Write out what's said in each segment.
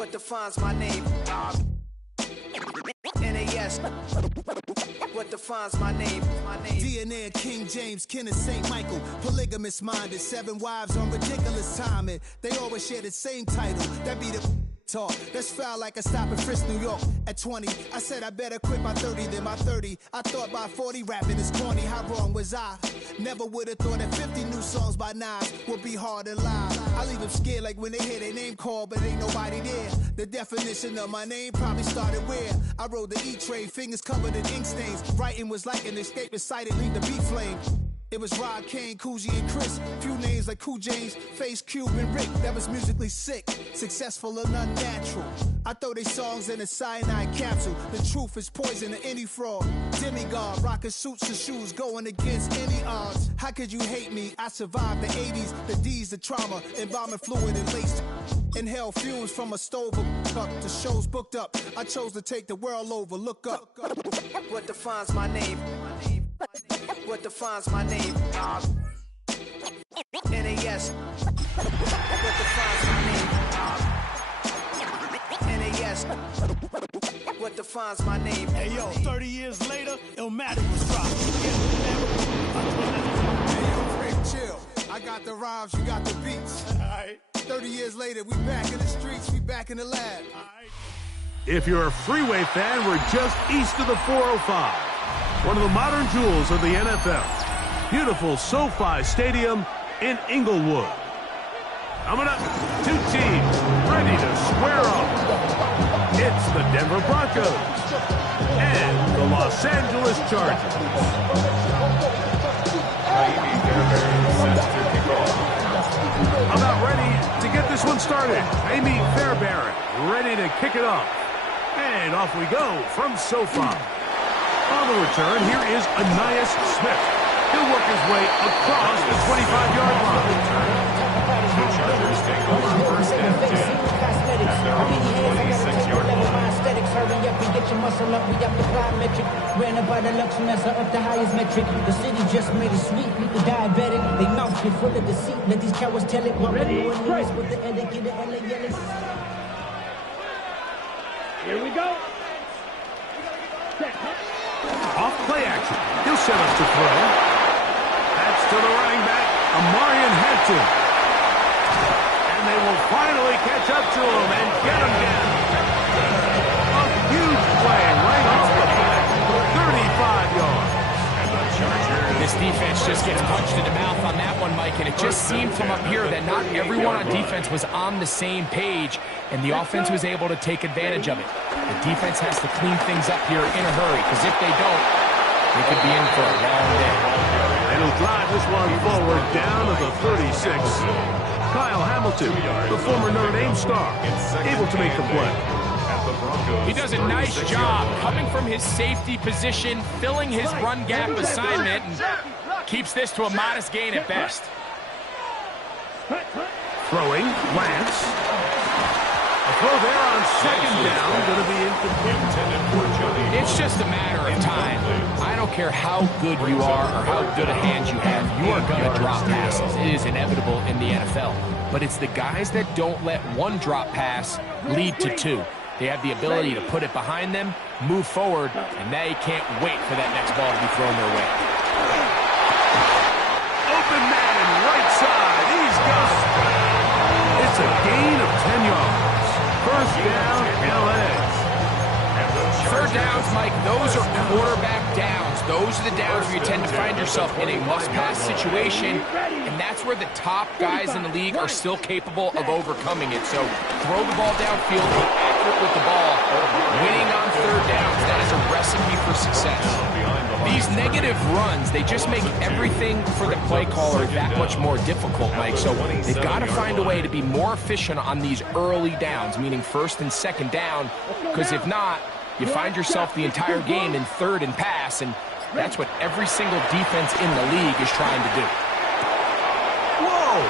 What defines my name? NAS. What defines my name? DNA of King James, kin of St. Michael. Polygamous minded, 7 wives on ridiculous timing. They always share the same title. That be the talk. That's foul like a stop in Frisk, New York. At 20, I said I better quit by 30 than by 30. I thought by 40 rapping is corny. How wrong was I? Never would have thought that 50 new songs by Nas would be hard to lie. I leave them scared like when they hear their name called, but ain't nobody there. The definition of my name probably started where I rode the E-train, fingers covered in ink stains. Writing was like an escape excited, leave the beat flame. It was Rod, Kane, Coogee, and Chris. Few names like Cool James, Face, Cube, and Rick. That was musically sick, successful and unnatural. I throw they songs in a cyanide capsule. The truth is poison to any fraud. Demigod, rocking suits and shoes, going against any odds. How could you hate me? I survived the 80s, the D's, the trauma, embalming fluid and lace. Inhale fumes from a stove up. The show's booked up. I chose to take the world over. Look up. What defines my name? What defines my name? NAS. What defines my name? NAS. What defines my name? Hey yo, 30 years later, Illmatic was dropped. Hey yo, Rick, chill. I got the rhymes, you got the beats. Alright. 30 years later, we back in the streets, we back in the lab. Alright. If you're a freeway fan, we're just east of the 405. One of the modern jewels of the NFL. Beautiful SoFi Stadium in Inglewood. Coming up, 2 teams ready to square off. It's the Denver Broncos and the Los Angeles Chargers. About ready to get this one started. Amy Fairbairn ready to kick it off. And off we go from SoFi. On the return, here is Anais Smith. He'll work his way across the 25-yard line. The Chargers take over first and 10 at their own 26-yard line. Hurry up and get your muscle up, we up the plyometric. Ran up by the Lux Mesa up the highest metric. The city just made it sweet, beat the diabetic. They mouth get full of deceit, let these cowards tell it. What ready, with the etiquette and the yellow. Here we go. Off play action. He'll set up to throw. That's to the running back, Amarian Hampton. And they will finally catch up to him and get him down. A huge play right off the bat. 35 yards. And the Chargers. This defense just gets punched in the mouth on that one, Mike, and it just seemed from up here that not everyone on defense was on the same page, and the offense was able to take advantage of it. The defense has to clean things up here in a hurry, because if they don't, they could be in for a long day. And he'll drive this one forward down to the 36. Kyle Hamilton, the former Notre Dame star, able to make the play. He does a nice job coming from his safety position, filling his run gap assignment, and keeps this to a modest gain at best. Throwing, Lance. A throw there on second down, going to be incomplete. It's just a matter of time. I don't care how good you are or how good a hand you have, you are going to drop passes. It is inevitable in the NFL. But it's the guys that don't let one drop pass lead to 2. They have the ability to put it behind them, move forward, and they can't wait for that next ball to be thrown their way. Open man, right side. He's got it. It's a gain of 10 yards. First down, LA. Third downs, Mike, those are quarterback downs. Those are the downs where you tend to find yourself in a must-pass situation, and that's where the top guys in the league are still capable of overcoming it. So throw the ball downfield, be accurate with the ball. Winning on third downs, that is a recipe for success. These negative runs, they just make everything for the play caller that much more difficult, Mike. So they've got to find a way to be more efficient on these early downs, meaning first and second down, because if not, you find yourself the entire game in third and pass, and that's what every single defense in the league is trying to do. Whoa!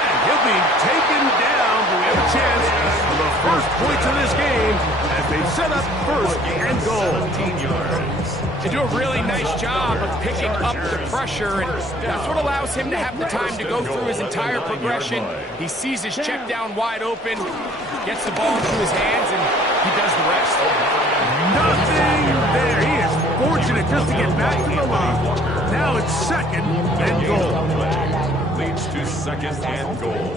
And he'll be taken down. We have a chance for the first points of this game as they set up first and goal. 17 yards. They do a really nice job of picking up the pressure, and that's what allows him to have the time to go through his entire progression. He sees his check down wide open, gets the ball into his hands, and he does the rest. Nothing there. He is fortunate just to get back to the line. Now it's second and goal. Leads to second and goal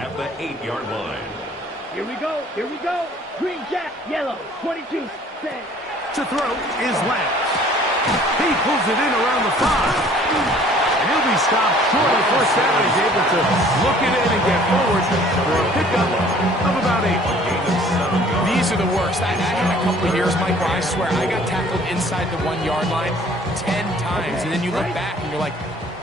at the 8-yard line. Here we go. Green jack, yellow, 22, set. To throw is Lance. He pulls it in around the 5. And he'll be stopped short of first down. He's able to look it in and get forward for a pickup of about 8. These are the worst. I had a couple of years, Mike, where I swear I got tackled inside the 1-yard line 10 times. And then you look back and you're like,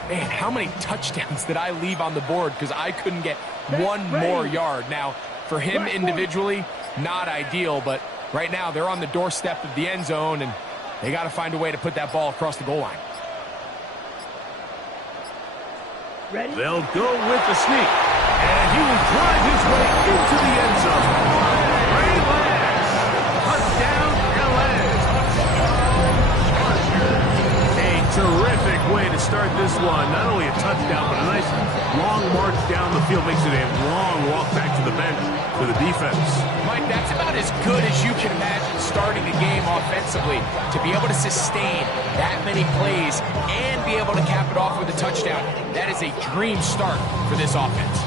man, how many touchdowns did I leave on the board because I couldn't get one more yard? Now, for him individually, not ideal, but right now they're on the doorstep of the end zone, and they got to find a way to put that ball across the goal line. Ready? They'll go with the sneak, and he will drive his way into the end zone. Ray Lance, touchdown, LA. A terrific way to start this one. Not only a touchdown, but a nice long march down the field. Makes it a long walk back to the bench for the defense. Mike, that's about as good as you can imagine starting a game offensively. To be able to sustain that many plays and be able to cap it off with a touchdown, that is a dream start for this offense.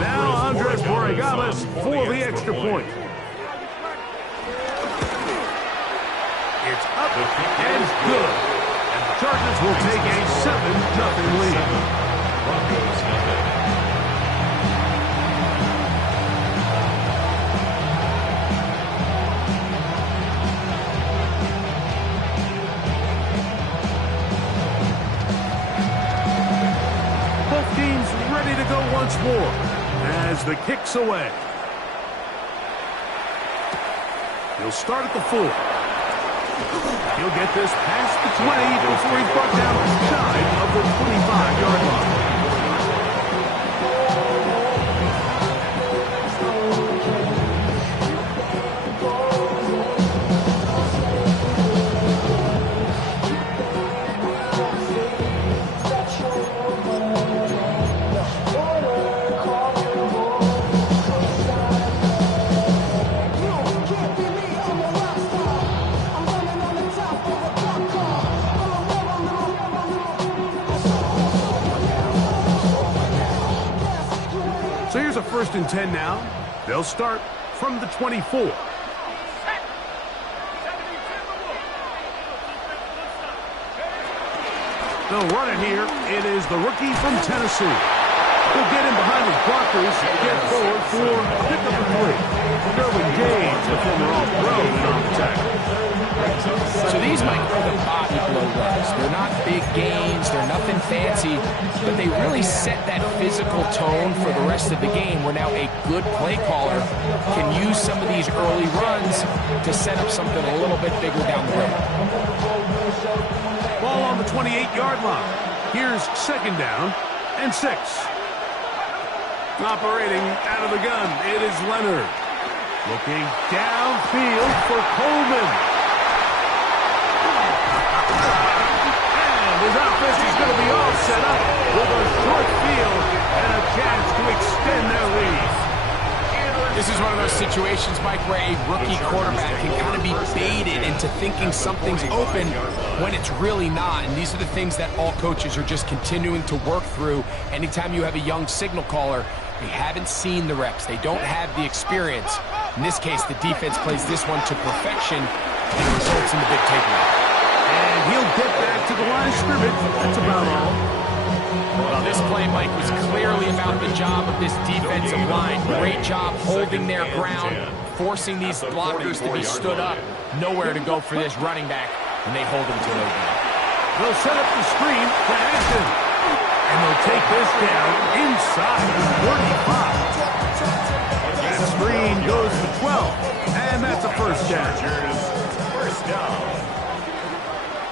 Now Andres Borregales for the extra point. It's up and good. And the Chargers will take a 7-0 lead. Broncos nothing. Both teams ready to go once more as the kick's away. He'll start at the 4. He'll get this past the 20 before he's brought down shy of the 25-yard line. So here's a 1st and 10 now. They'll start from the 24. They'll run it here. It is the rookie from Tennessee. He'll get in behind his blockers, get forward for a pickup of 3. Derwin James, the former All-Pro, in on the tackle. So these might be the body blow runs. They're not big gains, they're nothing fancy, but they really set that physical tone for the rest of the game, where now a good play caller can use some of these early runs to set up something a little bit bigger down the road. Ball on the 28-yard line. Here's 2nd down and 6. Operating out of the gun, it is Leonard. Looking downfield for Coleman. And his offense is going to be all set up with a short field and a chance to extend their lead. This is one of those situations, Mike, where a rookie quarterback can kind of be baited into thinking something's open when it's really not. And these are the things that all coaches are just continuing to work through. Anytime you have a young signal caller, they haven't seen the reps. They don't have the experience. In this case, the defense plays this one to perfection, and it results in the big takeaway. And he'll get back to the line of scrimmage. That's about all. Well, this play, Mike, was clearly about the job of this defensive line. Great job holding their ground, forcing these blockers to be stood up. Nowhere to go for this running back, and they hold him to no gain. They'll set up the screen to Ashton. And they'll take this down inside the 35. That screen goes to 12. And that's a 1st down.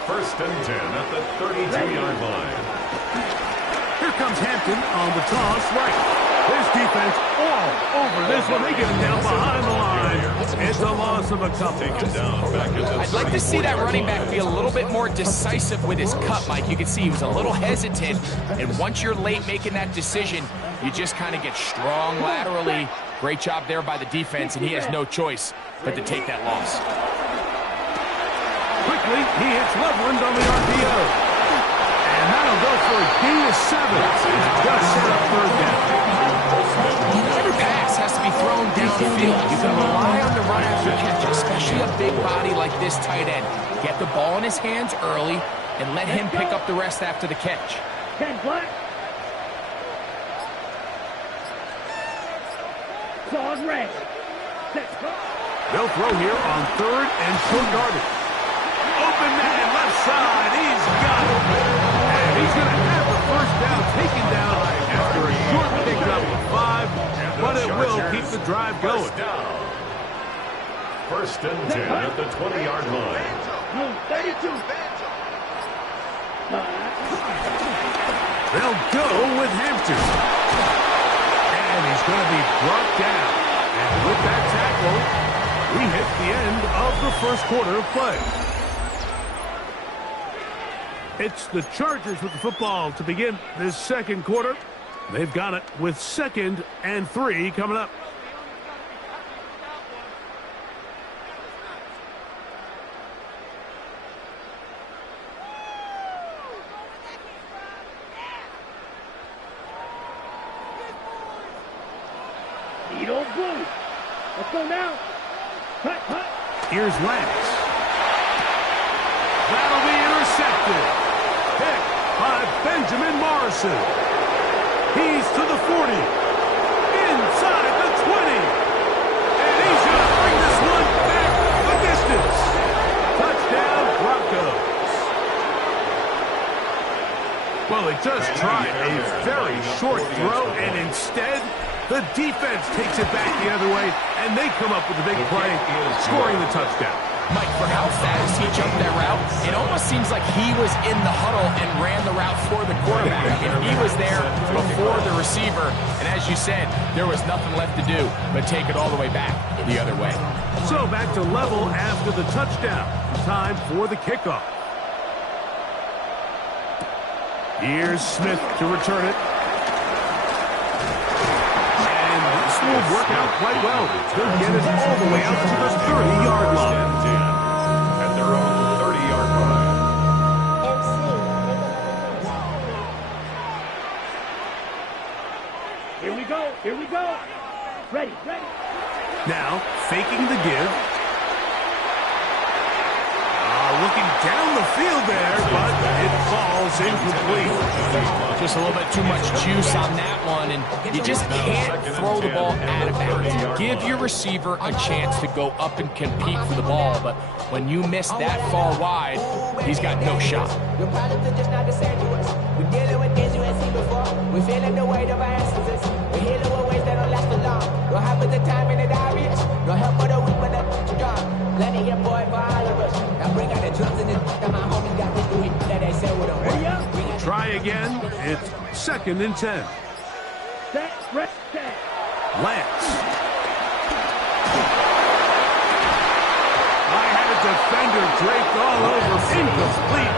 First and 10 at the 32-yard line. Here comes Hampton on the toss right. His defense all over this one. They get him down behind the line. It's a loss of a couple. I'd like to see that running back be a little bit more decisive with his cut, Mike. You can see he was a little hesitant, and once you're late making that decision, you just kind of get strong laterally. Great job there by the defense, and he has no choice but to take that loss. Quickly, he hits Loveland on the RPO. And that'll go for a gain of 7. Just set up third down. Every pass has to be thrown downfield. You can rely on the run after catch, especially a big body like this tight end. Get the ball in his hands early and let him pick up the rest after the catch. 10 black. Zone red. They'll throw here on third and short yardage. Open man, left side. He's got it. And he's going to have the first down taken down after a short pickup of 5, but it will keep the drive going. First and 10 at the 20-yard line. 32. They'll go with Hampton. And he's going to be brought down. And with that tackle, we hit the end of the first quarter of play. It's the Chargers with the football to begin this second quarter. They've got it with 2nd and 3 coming up. Needle blue. Let's go now. Cut, cut. Here's Lance. That'll be intercepted. Picked by Benjamin Morrison. He's to the 40. Inside the 20. And he's going to bring this one back the distance. Touchdown, Broncos. Well, they just tried a very short throw, and instead, the defense takes it back the other way, and they come up with a big play, scoring the touchdown. Mike, for how fast he jumped that route, it almost seems like he was in the huddle and ran the route for the quarterback. And he was there before the receiver, and as you said, there was nothing left to do but take it all the way back the other way. So back to level after the touchdown. Time for the kickoff. Here's Smith to return it. And this will work out quite well. They'll get it all the way out to the 30-yard line. At their own 30-yard line. Here we go. Here we go. Ready, ready. Now, faking the give. Looking down the field there, but it falls incomplete. Just a little bit too much juice on that one, and you just can't throw the ball out of bounds. Give your receiver a chance to go up and compete for the ball, but when you miss that far wide, he's got no shot. Your problems are just not the same to us. We're dealing with things you ain't seen before. We're feeling the weight of our ancestors. We're healing with ways that don't last for long. Don't have the time in the diaries. No help for the weak, but the strong. Plenty here, boy, for all of us. Now bring out the drums and the my homies got history that they say with them. Try again. It's 2nd and 10. Set, rest, set. Lance. I had a defender draped all over. Incomplete.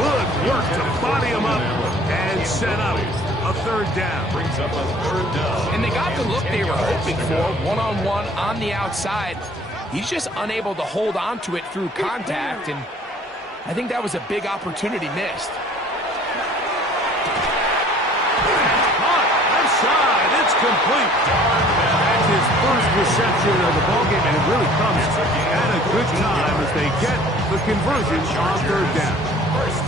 Good work to body him up and set up a 3rd down. Brings up a 3rd down. And they got the look they were hoping for, one-on-one on the outside. He's just unable to hold on to it through contact, and I think that was a big opportunity missed. Left side, it's complete. That's his first reception of the ballgame, and it really comes at a good time as they get the conversion on 3rd down.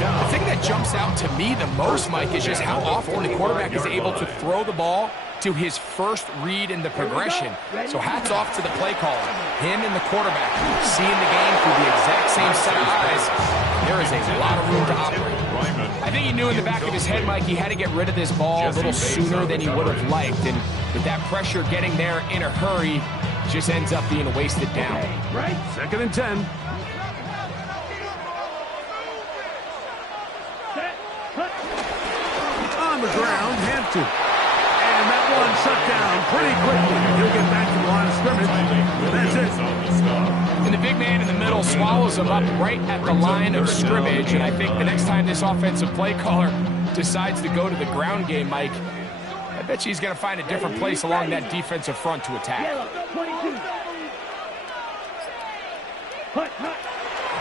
The thing that jumps out to me the most, Mike, is just how often the quarterback is able to throw the ball to his first read in the progression. So hats off to the play caller. Him and the quarterback seeing the game through the exact same set of eyes. There is a lot of room to operate. I think he knew in the back of his head, Mike, he had to get rid of this ball a little sooner than he would have liked. And with that pressure getting there in a hurry, it just ends up being a wasted down. Right, 2nd and 10. Felton. And that one shut down pretty quickly. He'll get back to the line of scrimmage. That's it. And the big man in the middle swallows him up right at the line of scrimmage. And I think the next time this offensive play caller decides to go to the ground game, Mike, I bet you he's going to find a different place along that defensive front to attack.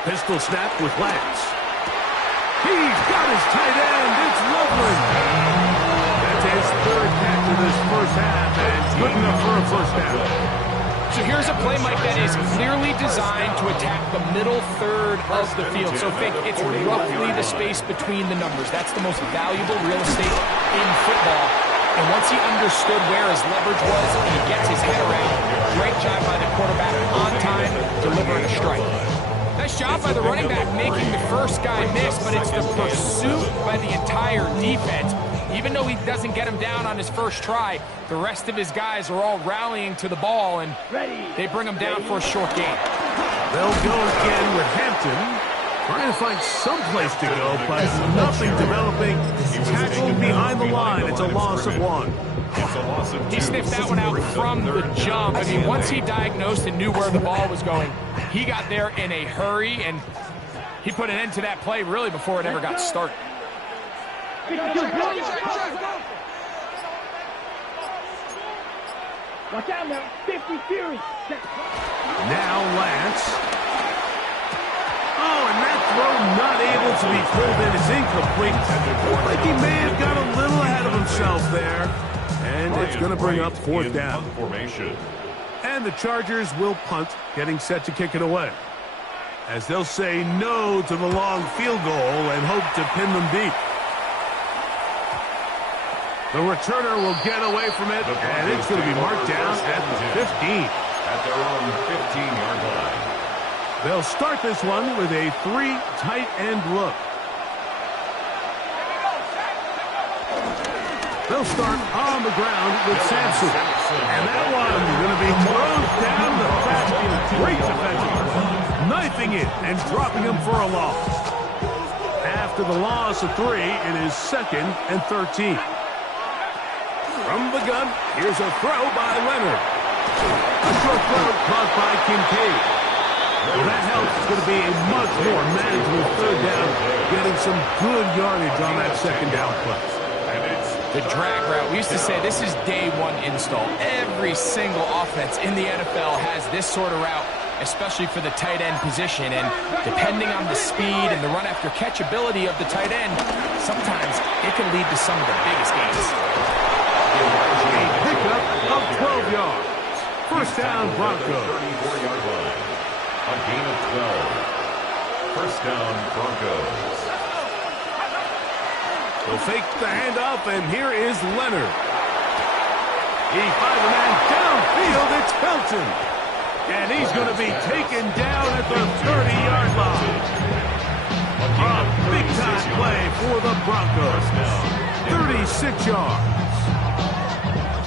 Pistol snap with Lance. He's got his tight end. It's Loveland. That's his third catch of this first half, and good enough for a first down. So here's a play, Mike, that is clearly designed to attack the middle third of the field. So think it's roughly the space between the numbers. That's the most valuable real estate in football. And once he understood where his leverage was and he gets his head around, great job by the quarterback on time, delivering a strike. Nice job by the running back making the first guy miss, but it's the pursuit by the entire defense. Even though he doesn't get him down on his first try, the rest of his guys are all rallying to the ball, and they bring him down for a short gain. They'll go again with Hampton. Trying to find some place to go, but nothing developing. Tackled behind the line. It's a loss of one. He sniffed that one out from the jump. I mean, once he diagnosed and knew where the ball was going, he got there in a hurry, and he put an end to that play really before it ever got started. Watch out now, 50 Fury. Now Lance. Oh, and that throw not able to be pulled in is incomplete. Looked like he may have got a little ahead of himself there. And it's going to bring up fourth down. And the Chargers will punt, getting set to kick it away. As they'll say no to the long field goal and hope to pin them deep. The returner will get away from it, and it's going to be marked down at the 15. At their own 15-yard line. They'll start this one with a three tight end look. They'll start on the ground with Sampson. And that one is going to be thrown down the backfield. Great defensive. Knifing it and dropping him for a loss. After the loss of 3, it is 2nd and 13. From the gun, here's a throw by Leonard. A short throw caught by Kincaid. Well, that helps. It's going to be a much more manageable third down, getting some good yardage on that second down play. The drag route, we used to say this is day one install. Every single offense in the NFL has this sort of route, especially for the tight end position. And depending on the speed and the run after catch ability of the tight end, sometimes it can lead to some of the biggest gains. A pickup of 12 yards. First down, Broncos. 34-yard line. A gain of 12. First down, Broncos. They'll fake the handoff, and here is Leonard. He finds a man downfield. It's Felton. And he's going to be taken down at the 30-yard line. A big-time play for the Broncos. 36 yards.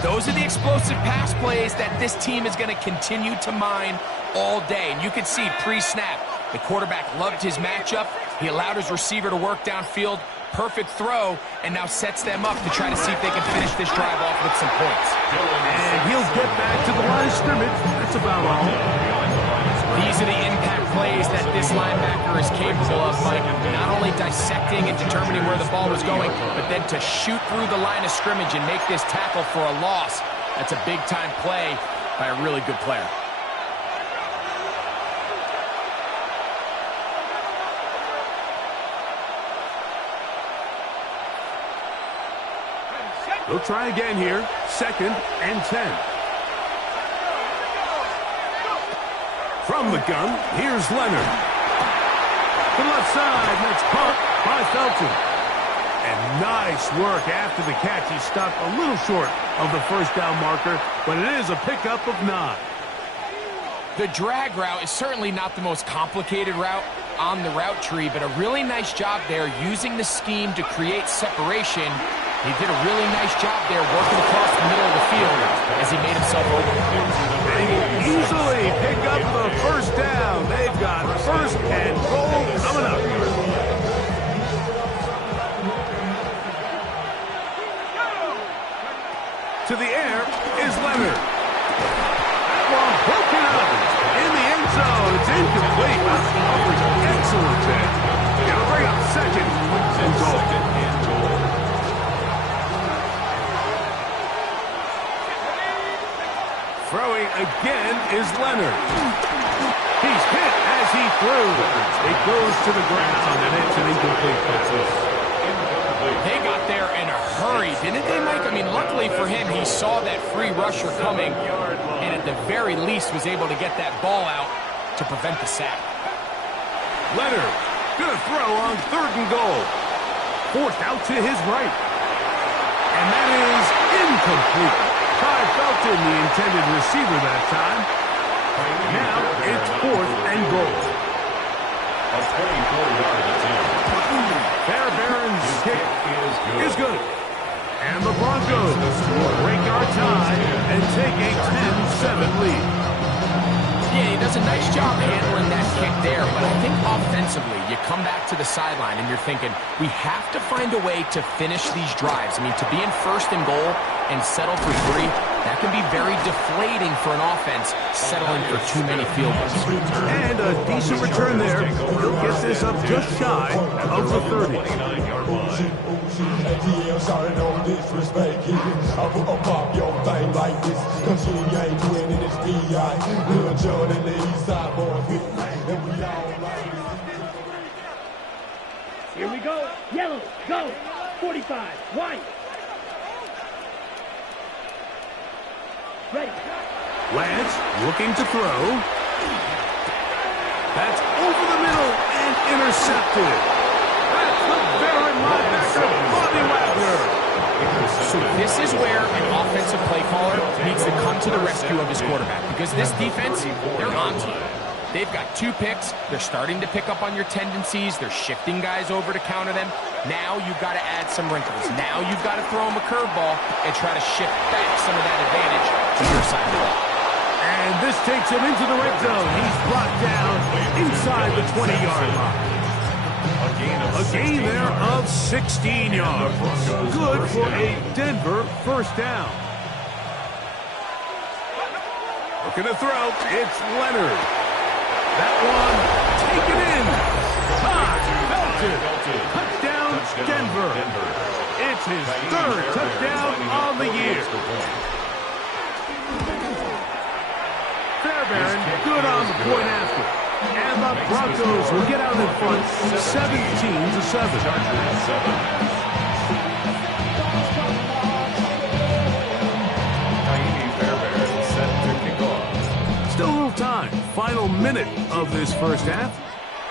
Those are the explosive pass plays that this team is going to continue to mine all day. And you can see pre-snap, the quarterback loved his matchup. He allowed his receiver to work downfield. Perfect throw, and now sets them up to try to see if they can finish this drive off with some points. And he'll get back to the line of scrimmage. That's about all. These are the impact plays that this linebacker is capable of, Mike. Not only dissecting and determining where the ball was going, but then to shoot through the line of scrimmage and make this tackle for a loss. That's a big-time play by a really good player. They'll try again here. 2nd and 10. From the gun, here's Leonard. To the left side, and it's caught by Felton. And nice work after the catch. He stopped a little short of the first down marker, but it is a pickup of 9. The drag route is certainly not the most complicated route on the route tree, but a really nice job there using the scheme to create separation. He did a really nice job there working across the middle of the field as he made himself open. They will easily pick up the first down. They've got 1st and goal coming up. incomplete. Excellent catch. Gonna bring up second and goal. Throwing again is Leonard. He's hit as he threw. It goes to the ground, and it's an incomplete pass. They got there in a hurry, didn't they, Mike? I mean, luckily for him, he saw that free rusher coming, and at the very least was able to get that ball out to prevent the sack. Leonard gonna throw on 3rd and goal. Forced out to his right. And that is incomplete. Ty Felton, the intended receiver that time. Now it's 4th and goal. A 24-yard attempt. Fairbairn's kick is good. And the Broncos will break our tie and take a 10-7 lead. Yeah, he does a nice job handling that kick there, but I think offensively, you come back to the sideline and you're thinking, we have to find a way to finish these drives. I mean, to be in 1st and goal and settle for 3, that can be very deflating for an offense, settling for too many field goals. And a decent return there. He'll get this up just shy of the 30. Here we go. Yellow, go. 45, white. Ready. Lance looking to throw. That's over the middle and intercepted. That's the veteran linebacker, Bobby Wagner. So this is where an offensive play caller needs to come to the rescue of his quarterback, because this defense, they're on to you. They've got 2 picks. They're starting to pick up on your tendencies. They're shifting guys over to counter them. Now you've got to add some wrinkles. Now you've got to throw them a curveball and try to shift back some of that advantage to your side of the ball. And this takes him into the red zone. He's brought down inside the 20-yard line. A gain there of 16 yards. Good for a Denver 1st down. Looking to throw. It's Leonard. That one taken in. Felton. Touchdown, Denver. It's his 3rd touchdown on the year. Fairbairn good on the point after. And the Broncos will get out in front 17-7. Still a little time. Final minute of this 1st half.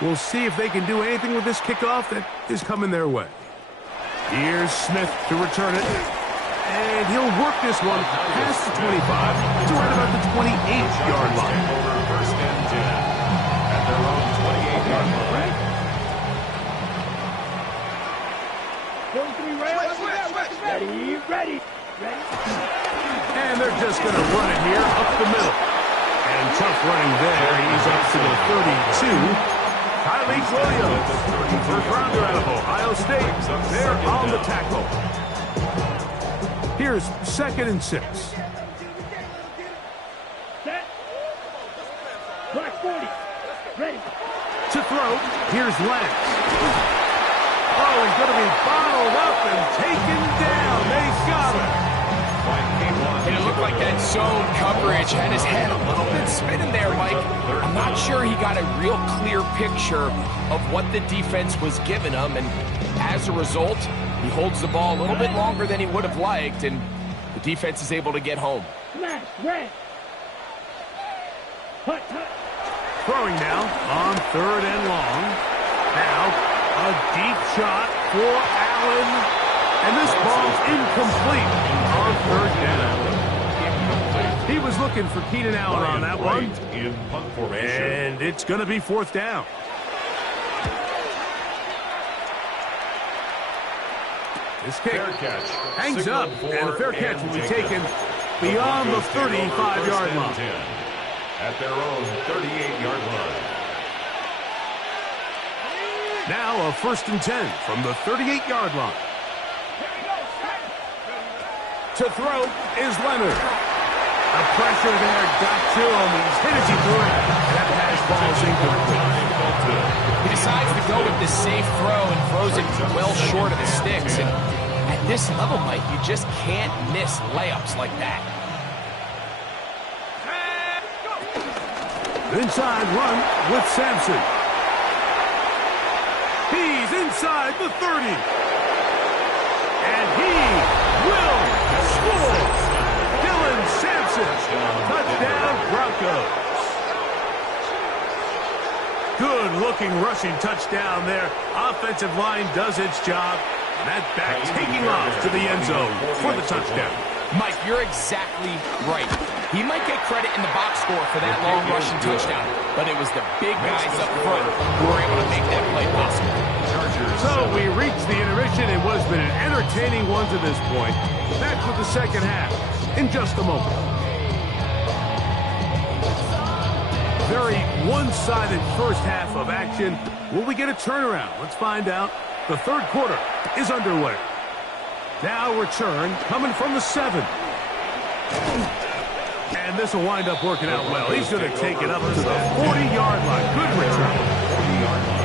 We'll see if they can do anything with this kickoff that is coming their way. Here's Smith to return it. And he'll work this one past the 25 to right about the 28-yard line. Over 1st and 10 at their own 28-yard line. 43 ready, ready. And they're just going to run it here up the middle. And tough running there. He's up to the 32. Tyreek Williams, 1st-rounder out of Ohio State. They're on the tackle. Here's 2nd and 6. Set. Black 40. Ready. To throw, here's Lance. Oh, he's going to be bottled up and taken down. They got him. And it looked like that zone coverage had his head a little bit spinning there, Mike. I'm not sure he got a real clear picture of what the defense was giving him, and as a result, he holds the ball a little bit longer than he would have liked, and the defense is able to get home. Smash, red. Hut. Throwing now on 3rd and long. Now a deep shot for Allen. And this ball's incomplete on 3rd down. He was looking for Keenan Allen on that one. And it's going to be 4th down. This kick hangs up, and the fair catch will be taken beyond the 35-yard line. At their own 38-yard line. Now a 1st and 10 from the 38-yard line. To throw is Leonard. The pressure there got to him. He's hit as he threw it. That pass ball's incomplete. He decides to go with the safe throw and throws it well short of the sticks. And at this level, Mike, you just can't miss layups like that. Inside run with Sampson. He's inside the 30. And he will score. Dylan Sampson. Touchdown, Broncos. Good-looking rushing touchdown there. Offensive line does its job. And that back taking off to the end zone for the touchdown. Mike, you're exactly right. He might get credit in the box score for that long rushing touchdown, but it was the big guys up front who were able to make that play possible. So we reached the intermission. It was been an entertaining one to this point. Back with the second half in just a moment. Very one-sided first half of action. Will we get a turnaround? Let's find out. The third quarter is underway. Now return coming from the 7. And this will wind up working out well. He's going to take it up to the 40-yard line. Good return. 40-yard line.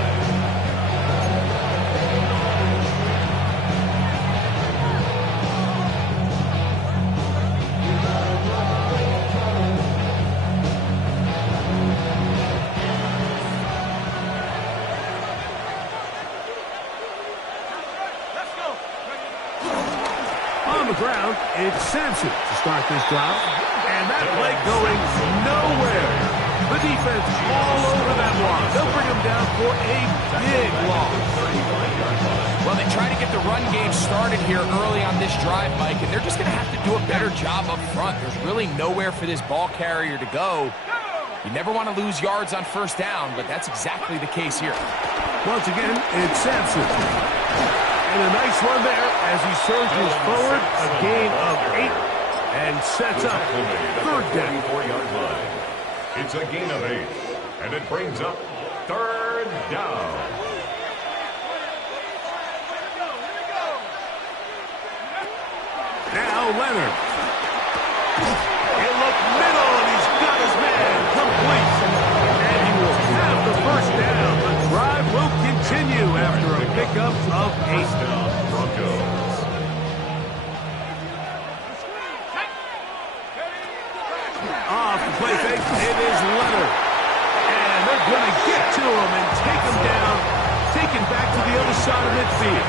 Ground, it's Sampson to start this drive. And that play going nowhere. The defense all over that one. They'll bring him down for a big loss. Well, they try to get the run game started here early on this drive, Mike, and they're just going to have to do a better job up front. There's really nowhere for this ball carrier to go. You never want to lose yards on first down, but that's exactly the case here. Once again, it's Sampson. And a nice run there as he surges forward, a gain of 8, and sets up third down. 34-yard line. It's a gain of 8, and it brings up third down. Now Leonard. He'll look middle, and he's got his man complete. And he will have the first down. The drive will continue after a pickup of 8. Broncos. Off the play fake, it is Leonard. And they're going to get to him and take him down, taken back to the other side of midfield.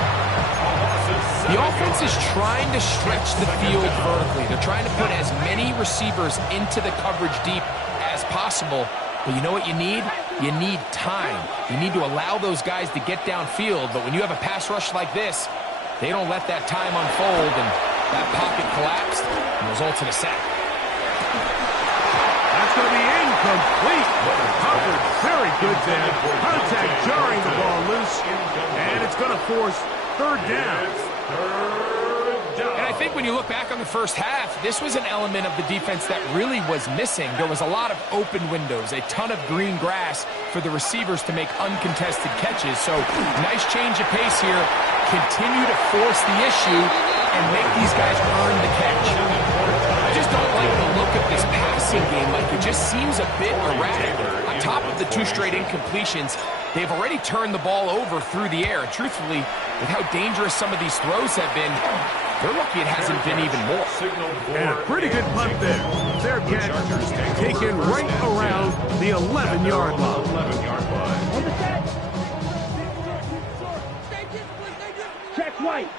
The offense is trying to stretch the field vertically. They're trying to put as many receivers into the coverage deep as possible. But you know what you need? You need time. You need to allow those guys to get downfield. But when you have a pass rush like this, they don't let that time unfold, and that pocket collapsed and results in a sack. That's going to be incomplete. Covered very good there. Contact jarring the ball loose, and it's going to force third down. And I think when you look back on the first half, this was an element of the defense that really was missing. There was a lot of open windows, a ton of green grass for the receivers to make uncontested catches. So nice change of pace here. Continue to force the issue and make these guys earn the catch. I just don't like the look of this passing game. Like, it just seems a bit erratic. On top of the 2 straight incompletions, they've already turned the ball over through the air. And truthfully, with how dangerous some of these throws have been, they're lucky it hasn't been even more. And a pretty good punt there. Fair catch taken right around the 11-yard line. 11-yard line. On the set. Check white.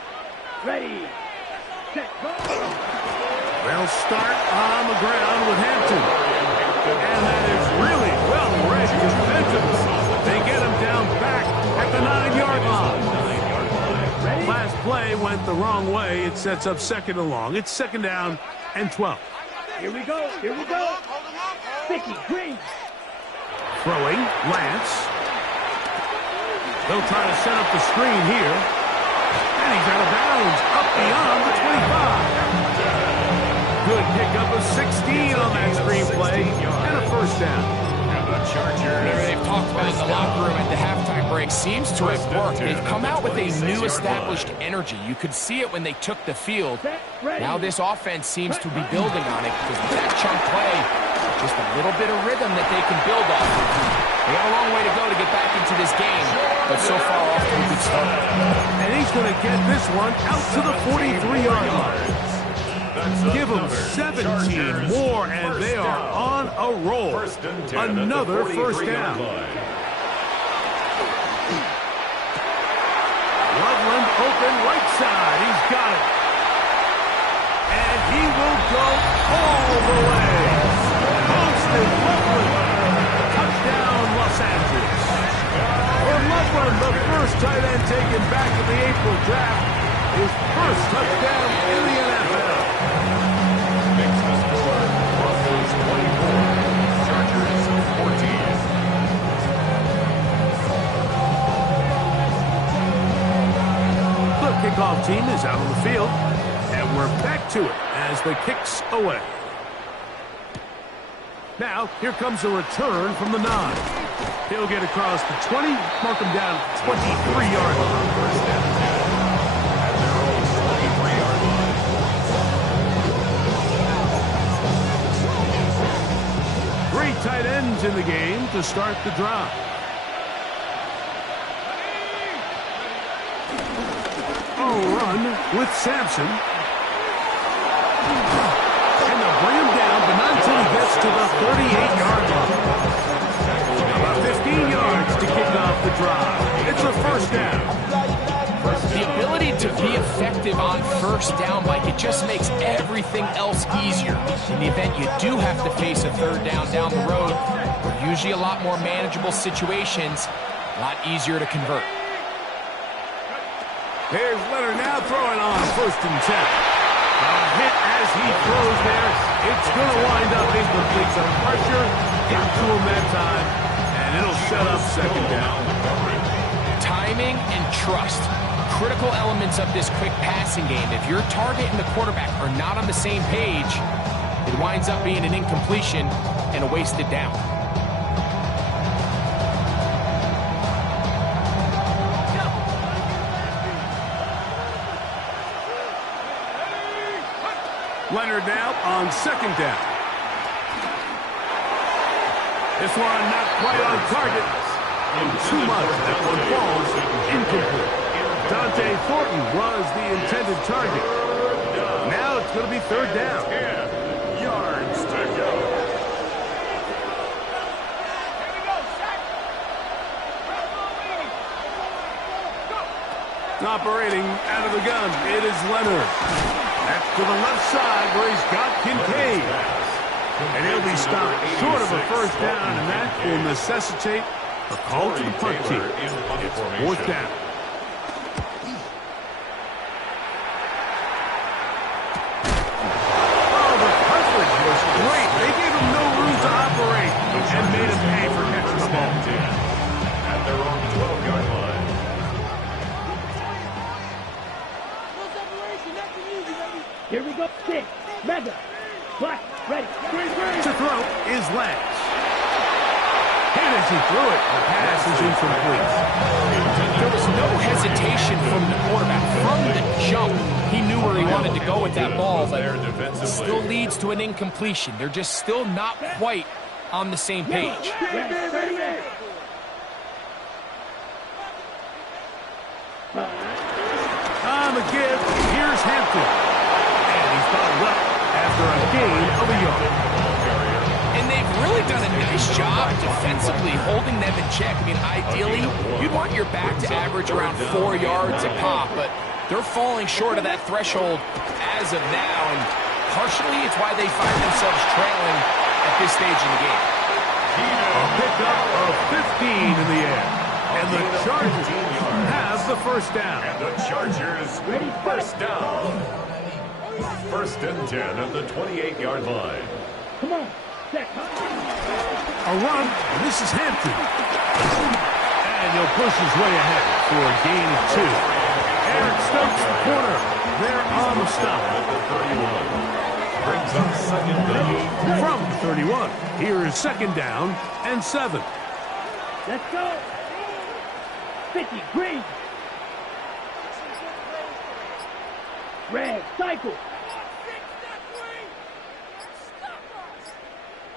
Ready. Set. They'll start on the ground with Hampton. And that is really well read defensively. They get him down back at the 9-yard line. Last play went the wrong way. It sets up second and long. It's second down and 12. Here we go. Here we go. Sticky. Green. Throwing, Lance. They'll try to set up the screen here. And he's out of bounds, up beyond the 25. Good pickup of 16 on that screen play, and a first down. Whatever they've talked about in the locker room at the halftime break seems to have worked. They've come out with a new established energy. You could see it when they took the field. Now this offense seems to be building on it, because with that chunk play, Just a little bit of rhythm that they can build off of. They got a long way to go to get back into this game, but so far off to a good start. And he's going to get this one out to the 43-yard line. Give them 17 more, and they are on a roll. Another first down. Loveland open right side. He's got it. And he will go all the way. Austin Loveland. Touchdown, Los Angeles. For Loveland, the first tight end taken back in the April draft. His first touchdown in the NFL. Makes the score Broncos 24, Chargers 14. The kickoff team is out on the field, and we're back to it as the kick's away. Now, here comes a return from the 9. He'll get across the 20, mark him down 23-yard line. First and 10 at their own 23-yard line. 3 tight ends in the game to start the drive. A run with Sampson. And they'll bring him down, but not until he gets to the 38-yard line. About 15 yards to kick off the drive. It's a first down. The ability to be effective on first down, Mike, it just makes everything else easier. In the event you do have to face a third down the road, they're usually a lot more manageable situations, a lot easier to convert. Here's Leonard now throwing on first and 10. A hit as he throws there. It's going to wind up incomplete. Some pressure got to him that time, and it'll shut up second down. Timing and trust, critical elements of this quick passing game. If your target and the quarterback are not on the same page, it winds up being an incompletion and a wasted down. Leonard now on second down. This one not quite on target. Too much. That one falls incomplete. Dante Thornton was the intended target. Now it's going to be third down. 10 yards to go. Operating out of the gun, it is Leonard. That's to the left side where he's got Kincaid. And he'll be stopped short of a first down, and that will necessitate a call to the punt team. It's fourth down. Oh, the coverage was great. They gave him no room to operate and made him pay for catching the ball. At their own 12-yard line. Here we go. 6. Mega. Black. Ready. To throw is Lance. And as he threw it, the pass is incomplete. There was no hesitation from the quarterback. From the jump, he knew where he wanted to go with that ball, but it still leads to an incompletion. They're just still not quite on the same page. On the give, here's Hampton. And he's followed up after a gain of a yard. And they've really done a nice job defensively holding them in check. I mean, ideally, you'd want your back to average around 4 yards a pop, but they're falling short of that threshold as of now, and partially it's why they find themselves trailing at this stage in the game. A pickup of 15 in the air. And the Chargers have the first down. And the Chargers first down. First and 10 at the 28-yard line. Come on. A run, and this is Hampton. And he'll push his way ahead for a gain of 2. Eric Stokes, the corner. They're on the stop. Brings up second down. From 31, here is second down and 7. Let's go. 50, green. Red, cycle.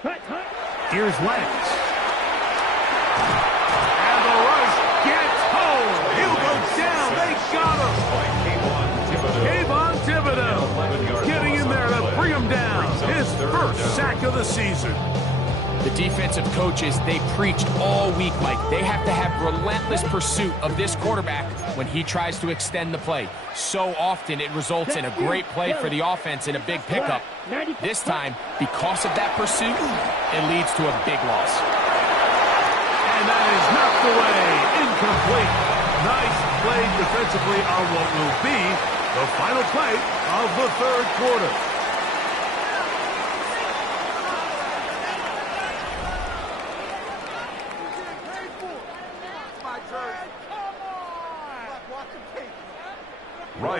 Cut. Here's Lance. And the rush gets home. He'll go down. They got him. Kayvon Thibodeau getting in there to bring him down. His first sack of the season. The defensive coaches, they preached all week, Mike. They have to have relentless pursuit of this quarterback when he tries to extend the play. So often it results in a great play for the offense and a big pickup. This time, because of that pursuit, it leads to a big loss. And that is knocked away. Incomplete. Nice play defensively on what will be the final play of the third quarter.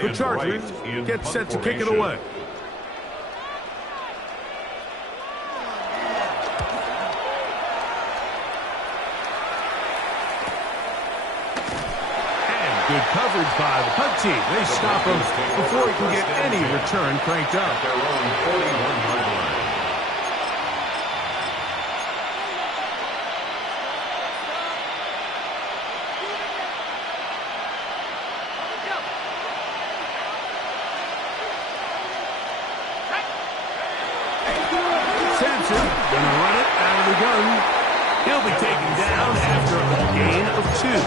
The Chargers get set to kick it away. And good coverage by the punt team. They stop him before he can get any return cranked up. Their own 41-yard line. Gonna run it out of the gun. He'll be taken down after a gain of 2. He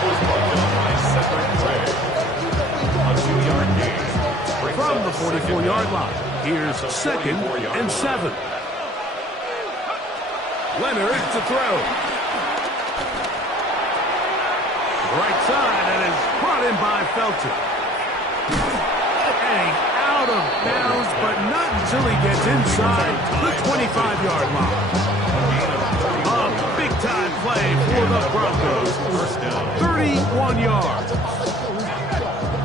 was brought down by Cedric Gray. A 2-yard gain. From the 44-yard line, here's 2nd and 7. Leonard to throw. Right side, and is brought in by Felton. And out of bounds, but not until he gets inside the 25-yard line. A big-time play for the Broncos. 31 yards.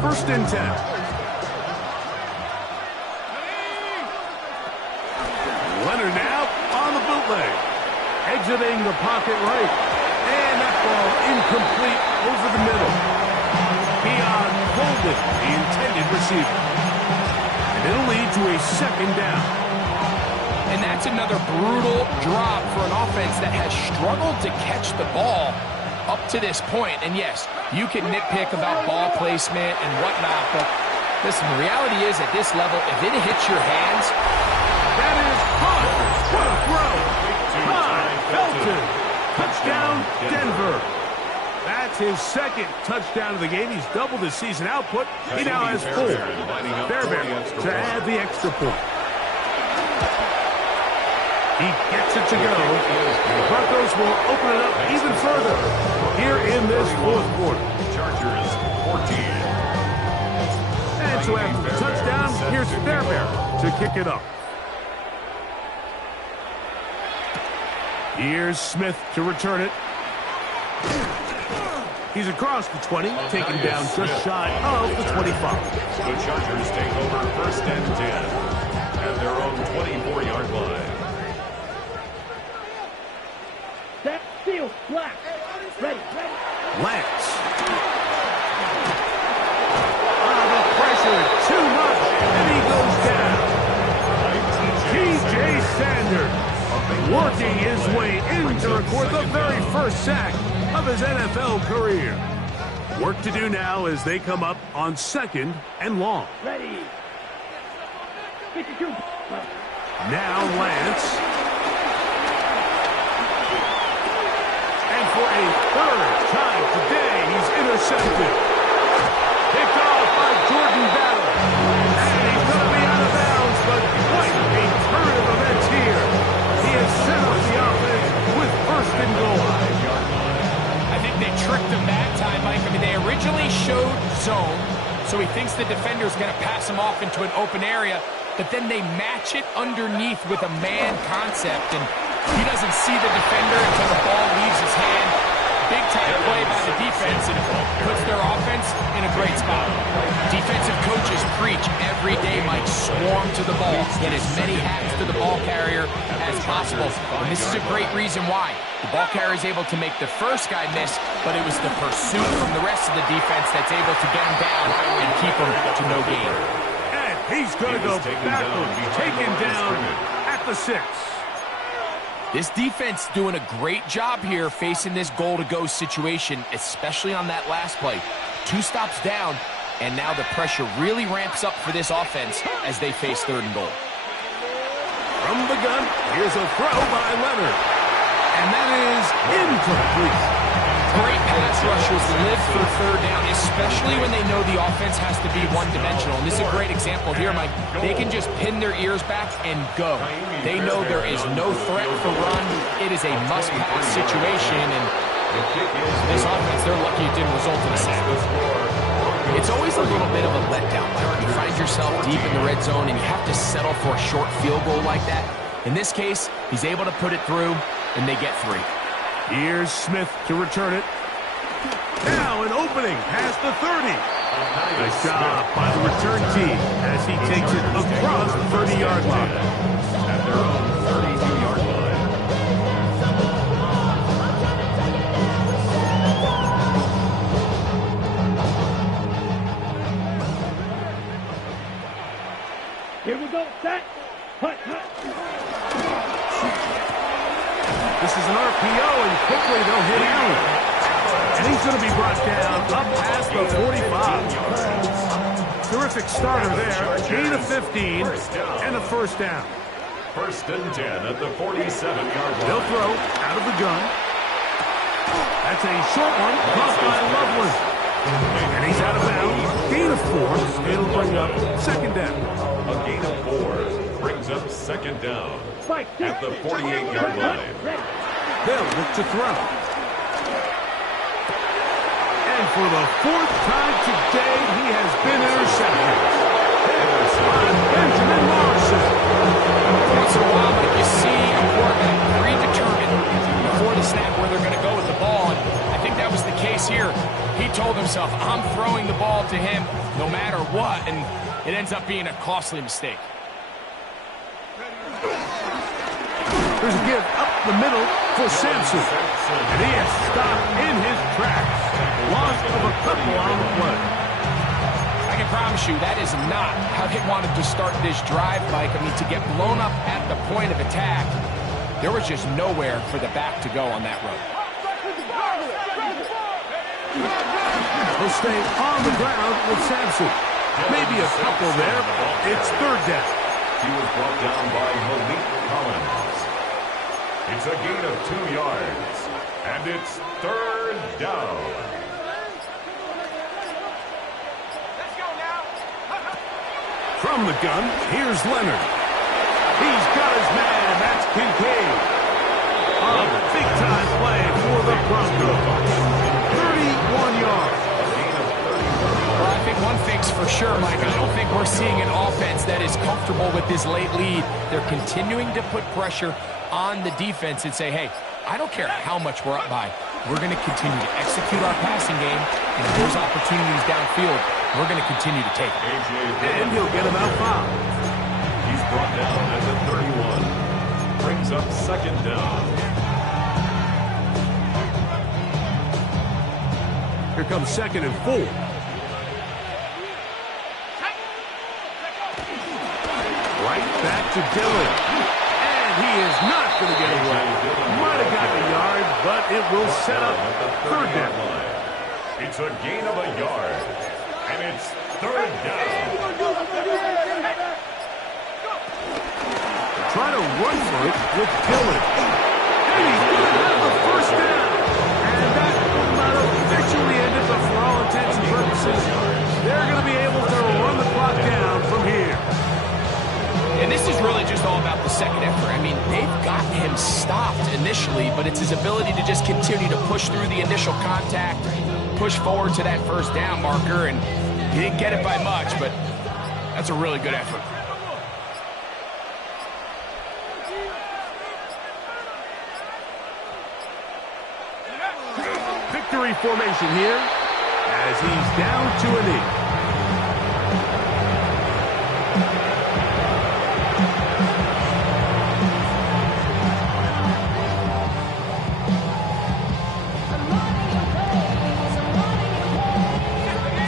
1st and 10. Leonard now on the bootleg. Exiting the pocket right. And that ball incomplete over the middle. Beyond Holden, the intended receiver. It'll lead to a 2nd down. And that's another brutal drop for an offense that has struggled to catch the ball up to this point. And yes, you can nitpick about ball placement and whatnot, but listen, the reality is at this level, if it hits your hands... That is hot. What a throw. High, Felton. Touchdown, Denver. That's his 2nd touchdown of the game. He's doubled his season output. He now has 4. Fairbairn to add the extra point. He gets it to go. The Broncos will open it up even further here in this 4th quarter. Chargers 14. And so after the touchdown, here's Fairbairn to kick it up. Here's Smith to return it. He's across the 20, taken down just shy of the 25. The Chargers take over 1st and 10 at their own 24-yard line. Set, field, black. Ready. Lance. The pressure, too much, and he goes down. T.J. Sanders working his way in to record the very first sack of his NFL career. Work to do now as they come up on 2nd and long. Ready. 52. Now Lance. And for a 3rd time today, he's intercepted. Picked off by Jordan Battle. And he's going to be out of bounds, but quite a turn of events here. He has set up the offense with 1st and goal. I think they tricked him that time, Mike. I mean, they originally showed zone, so he thinks the defender's going to pass him off into an open area, but then they match it underneath with a man concept, and he doesn't see the defender until the ball leaves his hand. Big-time play by the defense, and puts their offense in a great spot. Defensive coaches preach every day, Mike, swarm to the ball, get as many hats to the ball carrier as possible, and this is a great reason why. The ball carrier is able to make the first guy miss, but it was the pursuit from the rest of the defense that's able to get him down and keep him to no gain. And he's going to go backwards, taken down at the 6. This defense doing a great job here facing this goal-to-go situation, especially on that last play. 2 stops down, and now the pressure really ramps up for this offense as they face 3rd and goal. From the gun, here's a throw by Leonard. And that is incomplete. Great pass rushers live for 3rd down, especially when they know the offense has to be one-dimensional. And this is a great example here, Mike. They can just pin their ears back and go. They know there is no threat for run. It is a must-pass situation, and this offense, they're lucky it didn't result in a sack. It's always a little bit of a letdown, Mike. You find yourself deep in the red zone, and you have to settle for a short field goal like that. In this case, he's able to put it through, and they get 3. Here's Smith to return it. Now an opening past the 30. Nice job by the return team as he takes it across the 30-yard line. At their own 32-yard line. Here we go, set. Hut, hut. This is an RPO, and quickly they'll hit him. And he's going to be brought down up past the 45. Terrific starter there. Gain of 15 and a 1st down. 1st and 10 at the 47-yard line. They'll throw out of the gun. That's a short one, caught by Loveland. And he's out of bounds. Gain of 4. It'll bring up 2nd down. A gain of 4 brings up 2nd down at the 48-yard line. They'll look to throw. And for the 4th time today, he has been intercepted. By Benjamin Morrison. Once in a while, like you see a quarterback predetermined before the snap where they're going to go with the ball. And I think that was the case here. He told himself, I'm throwing the ball to him no matter what. And it ends up being a costly mistake. There's a give up the middle for Sampson. And he is stopped in his tracks. Loss of a couple on the play. I can promise you that is not how they wanted to start this drive, Mike. I mean, to get blown up at the point of attack, there was just nowhere for the back to go on that road. He'll stay on the ground with Sampson. Maybe a couple there. It's 3rd down. He was brought down by Malik Collins. It's a gain of 2 yards, and it's 3rd down. Let's go now. From the gun, here's Leonard. He's got his man. That's Kincaid. A big-time play for the Broncos. 31 yards. Well, I think one thing's for sure, Mike. I don't think we're seeing an offense that is comfortable with this late lead. They're continuing to put pressure on the defense and say, hey, I don't care how much we're up by. We're going to continue to execute our passing game, and if there's opportunities downfield, we're going to continue to take them. And he'll get about 5. He's brought down at the 31. Brings up 2nd down. Here comes 2nd and 4. Right back to Dillon. And he is not going to get away. Might have gotten a yard, but it will set up 3rd down. It's a gain of a yard. And it's 3rd down. Try to run for it with Dillon. And he's going to have the 1st down. And that will not officially end it, but for all intents and purposes, they're going to be able to run the clock down from here. And this is really just all about the second effort. I mean, they've got him stopped initially, but it's his ability to just continue to push through the initial contact, push forward to that 1st down marker, and he didn't get it by much, but that's a really good effort. Victory formation here as he's down to a knee.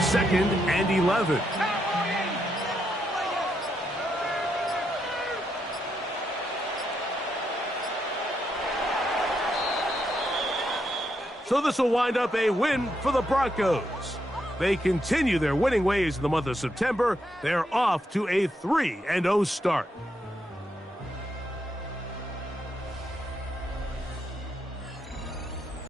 Second and 11. So this will wind up a win for the Broncos. They continue their winning ways in the month of September. They're off to a 3-0 start.